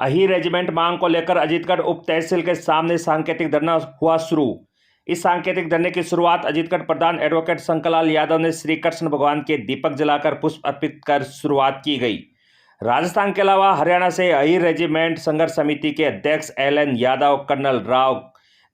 Ahir regiment मांग को लेकर अजीतगढ़ उप तहसील के सामने सांकेतिक धरना हुआ शुरू। इस सांकेतिक धरने की शुरुआत अजीतगढ़ प्रधान एडवोकेट शंकरलाल यादव ने श्री कृष्ण भगवान के दीपक जलाकर पुष्प अर्पित कर शुरुआत की गई। राजस्थान के अलावा हरियाणा से अहीर रेजिमेंट संघर्ष समिति के अध्यक्ष LN यादव, कर्नल राव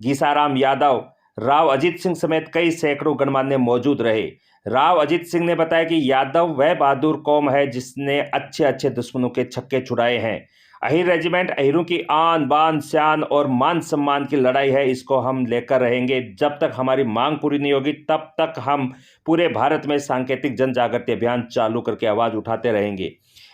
घीसाराम यादव, राव अजीत सिंह समेत कई सैकड़ों गणमान्य मौजूद रहे। राव अजीत सिंह ने बताया कि यादव वह बहादुर कौम है जिसने अच्छे दुश्मनों के छक्के छुड़ाए हैं। अहीर रेजिमेंट अहीरों की आन बान शान और मान सम्मान की लड़ाई है, इसको हम लेकर रहेंगे। जब तक हमारी मांग पूरी नहीं होगी तब तक हम पूरे भारत में सांकेतिक जन जागृति अभियान चालू करके आवाज उठाते रहेंगे।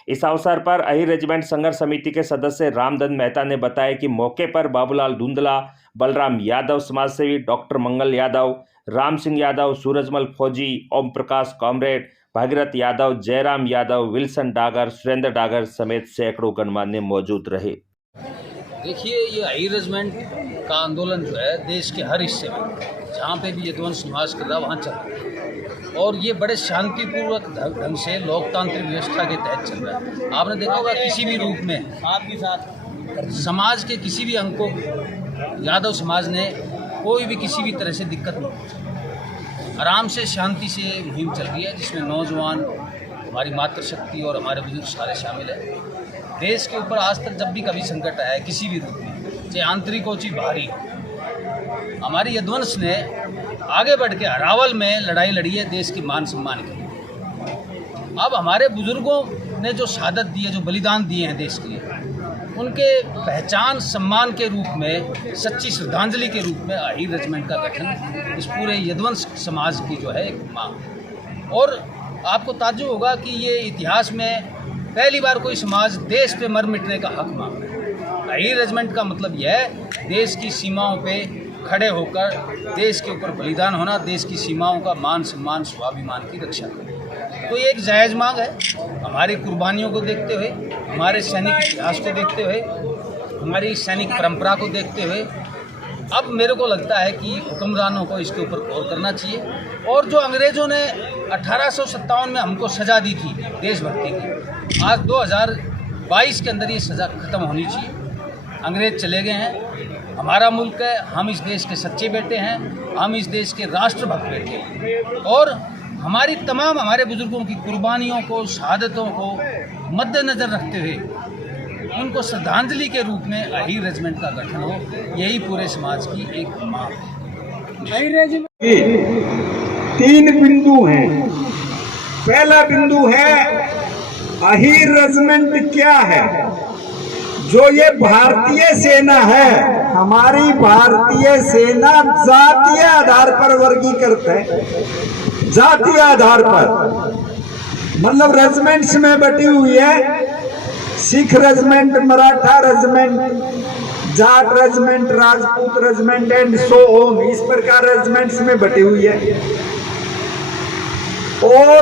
इस अवसर पर अहीर रेजिमेंट संघर्ष समिति के सदस्य रामदंड मेहता ने बताया कि मौके पर बाबूलाल धुंधला, बलराम यादव समाजसेवी, डॉक्टर मंगल यादव, राम सिंह यादव, सूरजमल फौजी, ओम प्रकाश कॉमरेड, भागीरथ यादव, जयराम यादव, विल्सन डागर, सुरेंद्र डागर समेत सैकड़ों गणमान्य मौजूद रहे। देखिए, ये अहीर रेजिमेंट का आंदोलन जो है देश के हर हिस्से में जहाँ पे भी यदुवंश निवास कर रहा वहाँ चल रहा है और ये बड़े शांतिपूर्वक ढंग से लोकतांत्रिक व्यवस्था के तहत चल रहा है। आपने देखा होगा किसी भी रूप में आपके साथ समाज के किसी भी अंग को यादव समाज ने कोई भी किसी भी तरह से दिक्कत नहीं पहुंची। आराम से शांति से मुहिम चल रही है जिसमें नौजवान, हमारी मातृशक्ति और हमारे बुजुर्ग सारे शामिल हैं। देश के ऊपर आज तक जब भी कभी संकट आया है किसी भी रूप में, चाहे आंतरिक हो चाहे बाहरी हो, हमारे यदुवंश ने आगे बढ़ के अरावल में लड़ाई लड़ी है देश के मान सम्मान के लिए। अब हमारे बुजुर्गों ने जो शहादत दी है, जो बलिदान दिए हैं देश के लिए, उनके पहचान सम्मान के रूप में, सच्ची श्रद्धांजलि के रूप में अहीर रेजिमेंट का गठन इस पूरे यदुवंश समाज की जो है एक मांग। और आपको ताज्जुब होगा कि ये इतिहास में पहली बार कोई समाज देश पे मर मिटने का हक मांग रहा है। अहीर रेजिमेंट का मतलब यह है देश की सीमाओं पे खड़े होकर देश के ऊपर बलिदान होना, देश की सीमाओं का मान सम्मान स्वाभिमान की रक्षा करना। तो ये एक जायज़ मांग है। हमारी कुर्बानियों को देखते हुए, हमारे सैनिक इतिहास को देखते हुए, हमारी सैनिक परंपरा को देखते हुए अब मेरे को लगता है कि हुक्मरानों को इसके ऊपर गौर करना चाहिए। और जो अंग्रेज़ों ने 1857 में हमको सज़ा दी थी देशभक्ति की, आज 2022 के अंदर ये सज़ा ख़त्म होनी चाहिए। अंग्रेज़ चले गए हैं, हमारा मुल्क है, हम इस देश के सच्चे बेटे हैं, हम इस देश के राष्ट्रभक्त बेटे हैं और हमारी तमाम हमारे बुजुर्गों की कुर्बानियों को, शहादतों को मद्देनज़र रखते हुए उनको श्रद्धांजलि के रूप में अहीर रेजिमेंट का गठन हो, यही पूरे समाज की एक मांग है। 3 बिंदु हैं। पहला बिंदु है अहीर रेजिमेंट क्या है। जो ये भारतीय सेना है, हमारी भारतीय सेना जातीय आधार पर वर्गीकृत है। जातीय आधार पर मतलब रेजिमेंट्स में बटी हुई है। Sikh regiment, Maratha regiment, Jat regiment, Rajput regiment and so on, इस प्रकार रेजिमेंट्स में बटी हुई है। और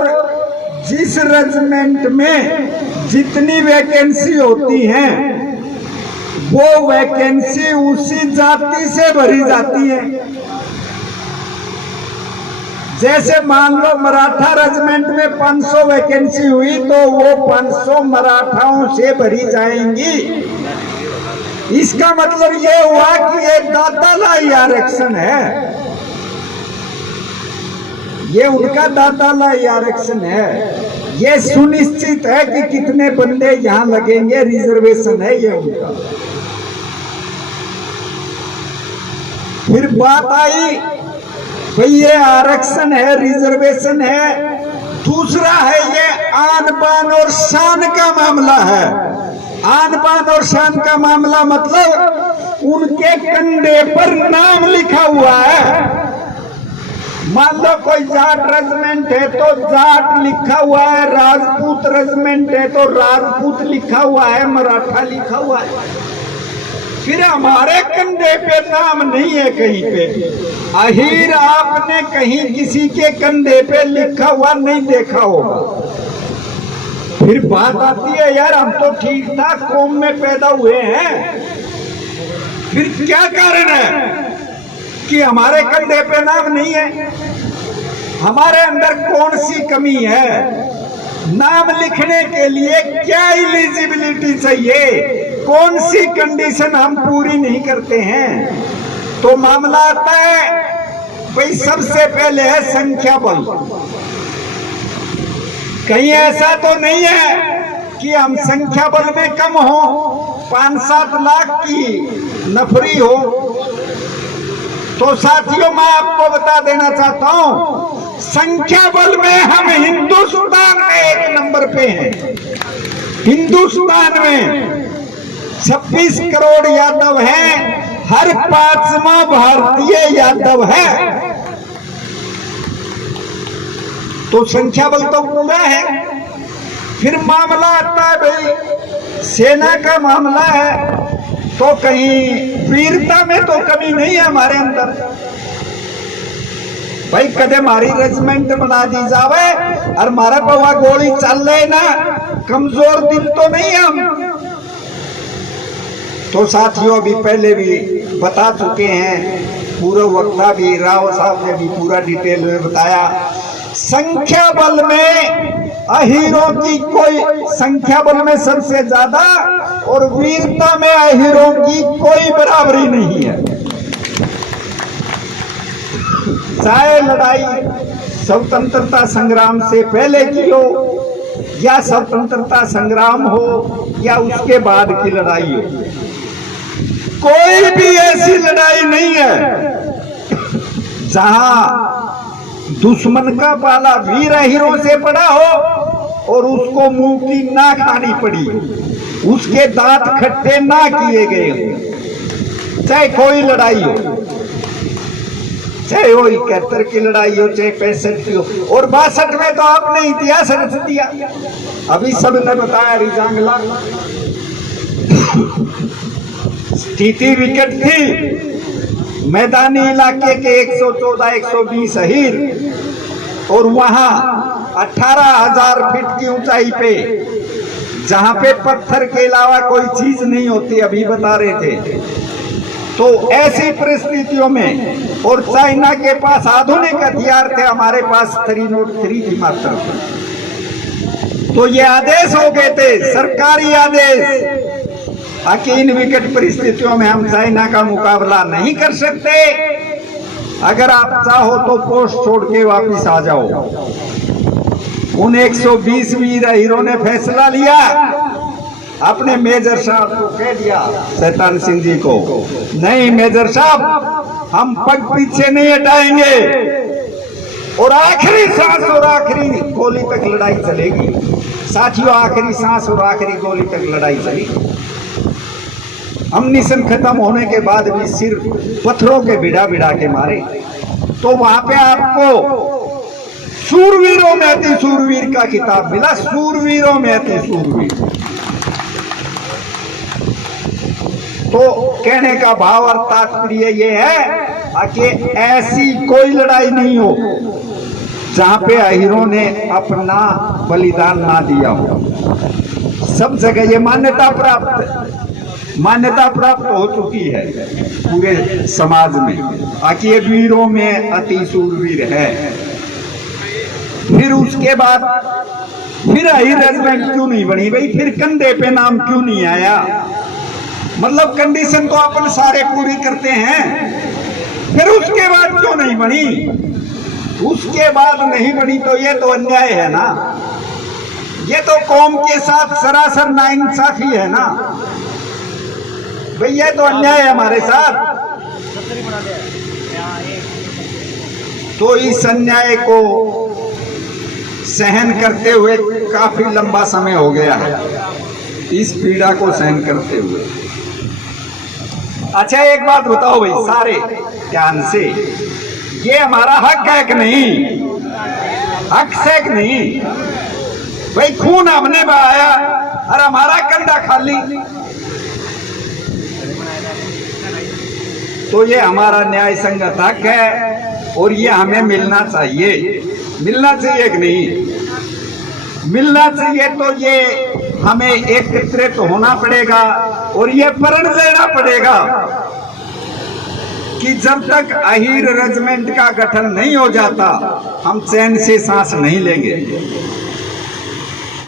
जिस रेजिमेंट में जितनी वैकेंसी होती हैं वो वैकेंसी उसी जाति से भरी जाती है। जैसे मान लो मराठा रेजिमेंट में 500 वैकेंसी हुई तो वो 500 मराठाओं से भरी जाएंगी। इसका मतलब ये हुआ कि ये दातालाई आरक्षण है, ये उनका दातालाई आरक्षण है। ये सुनिश्चित है कि कितने बंदे यहां लगेंगे, रिजर्वेशन है ये उनका। फिर बात आई भाई ये आरक्षण है, रिजर्वेशन है। दूसरा है ये आन बान और शान का मामला है। आन बान और शान का मामला मतलब उनके कंधे पर नाम लिखा हुआ है। मान लो कोई जाट रेजिमेंट है तो जाट लिखा हुआ है, राजपूत रेजिमेंट है तो राजपूत लिखा हुआ है, मराठा लिखा हुआ है। फिर हमारे कंधे पे नाम नहीं है कहीं पे। अहीर आपने कहीं किसी के कंधे पे लिखा हुआ नहीं देखा होगा। फिर बात आती है यार हम तो ठीक ठाक कौम में पैदा हुए हैं, फिर क्या कारण है कि हमारे कंधे पे नाम नहीं है। हमारे अंदर कौन सी कमी है? नाम लिखने के लिए क्या एलिजिबिलिटी चाहिए? कौन सी कंडीशन हम पूरी नहीं करते हैं तो मामला आता है। भाई सबसे पहले है संख्या बल। कहीं ऐसा तो नहीं है कि हम संख्या बल में कम हो, 5-7 लाख की नफरी हो। तो साथियों मैं आपको बता देना चाहता हूं, संख्या बल में हम हिंदुस्तान में 1 नंबर पे हैं। हिंदुस्तान में 26 करोड़ यादव हैं, हर 5वां भारतीय यादव है। तो संख्या बल तो पूरा है। फिर मामला आता है भाई सेना का मामला है, तो कहीं वीरता में तो कमी नहीं है हमारे अंदर। भाई कदे हमारी रेजिमेंट बना दी जावे और हमारा पवा गोली चल रहे ना, कमजोर दिल तो नहीं हम। तो साथियों अभी पहले भी बता चुके हैं, पूर्व वक्ता भी राव साहब ने भी पूरा डिटेल में बताया। संख्या बल में अहीरों की कोई, संख्या बल में सबसे ज्यादा और वीरता में अहीरों की कोई बराबरी नहीं है। चाहे लड़ाई स्वतंत्रता संग्राम से पहले की हो या स्वतंत्रता संग्राम हो या उसके बाद की लड़ाई हो, कोई भी ऐसी लड़ाई नहीं है जहां दुश्मन का पाला वीर हीरों से पड़ा हो और उसको मुंह की ना खानी पड़ी, उसके दांत खट्टे ना किए गए हो। चाहे कोई लड़ाई हो, चाहे वो 71 की लड़ाई हो, चाहे 65 की हो, और 62 में तो आपने इतिहास रच दिया। अभी सबने बताया रिजांगला स्थिति विकट थी। मैदानी इलाके के 114-120 अहीर और वहां 18,000 फीट की ऊंचाई पे, जहां पे पत्थर के अलावा कोई चीज नहीं होती, अभी बता रहे थे। तो ऐसी परिस्थितियों में, और चाइना के पास आधुनिक हथियार थे, हमारे पास 303 थी मात्र। तो ये आदेश हो गए थे, सरकारी आदेश, कि इन विकट परिस्थितियों में हम चाइना का मुकाबला नहीं कर सकते। अगर आप चाहो तो पोस्ट छोड़ के वापिस आ जाओ। उन 120 वीर हीरों ने फैसला लिया, अपने मेजर साहब को कह दिया, शैतान सिंह जी को, नहीं मेजर साहब हम पग पीछे नहीं हटाएंगे और आखिरी सांस और आखिरी गोली तक लड़ाई चलेगी। साथियों आखिरी सांस और आखिरी गोली तक लड़ाई चली। अम्निशन खत्म होने के बाद भी सिर पत्थरों के भिड़ा भिड़ा के मारे। तो वहां पे आपको सूरवीरों में अति सूरवीर का खिताब मिला, सूरवीरों में अति सूरवीर। तो कहने का भाव और तात्पर्य ये है कि ऐसी कोई लड़ाई नहीं हो जहां पे अहीरों ने अपना बलिदान ना दिया हो। सब जगह ये मान्यता प्राप्त हो चुकी है पूरे समाज में, आकि ये वीरों में अति सूरवीर है। फिर उसके बाद फिर अहीर रेजिमेंट क्यों नहीं बनी भाई? फिर कंधे पे नाम क्यों नहीं आया? मतलब कंडीशन तो अपन सारे पूरी करते हैं, फिर उसके बाद क्यों नहीं बनी? उसके बाद नहीं बनी तो ये तो अन्याय है ना, ये तो कौम के साथ सरासर नाइंसाफी है ना भैया, तो अन्याय है हमारे साथ। तो इस अन्याय को सहन करते हुए काफी लंबा समय हो गया है, इस पीड़ा को सहन करते हुए। अच्छा एक बात बताओ भाई सारे ध्यान से, ये हमारा हक है कि नहीं? हक से कि नहीं भाई? खून हमने बहाया और हमारा कंधा खाली, तो ये हमारा न्याय संगत हक है और ये हमें मिलना चाहिए। मिलना चाहिए कि नहीं? मिलना चाहिए। तो ये हमें एकत्रित होना पड़ेगा और ये प्रण लेना पड़ेगा कि जब तक अहीर रेजिमेंट का गठन नहीं हो जाता हम चैन से सांस नहीं लेंगे।